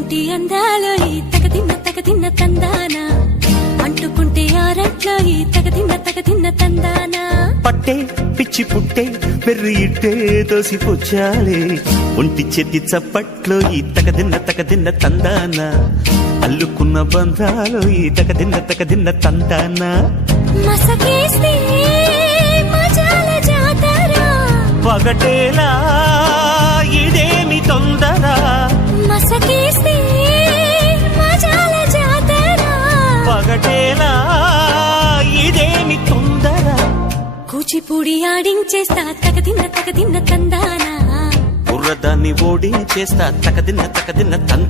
ఎటువంటి అందాలో ఈ తగదిన్న తందానా అంటుకుంటే ఆరట్లో ఈ తగదిన్న తందానా పట్టే పిచ్చి పుట్టే పెర్రి ఇట్టే దోసిపుచ్చాలే ఒంటి చెట్టి చప్పట్లో ఈ తగదిన్న తందానా అల్లుకున్న బంధాలు ఈ తగదిన్న తందానా మసకేస్తే మజాల జాతర పగటేలా ఇదేమి తొందర మసకేస్తే మజాల జాతర పగటేలా ఇదేమి తొందర కూచిపూడి ఆడించేస్తా తగదిన్న తందానా బుర్రదాన్ని ఓడించేస్తా తగదిన్న తందానా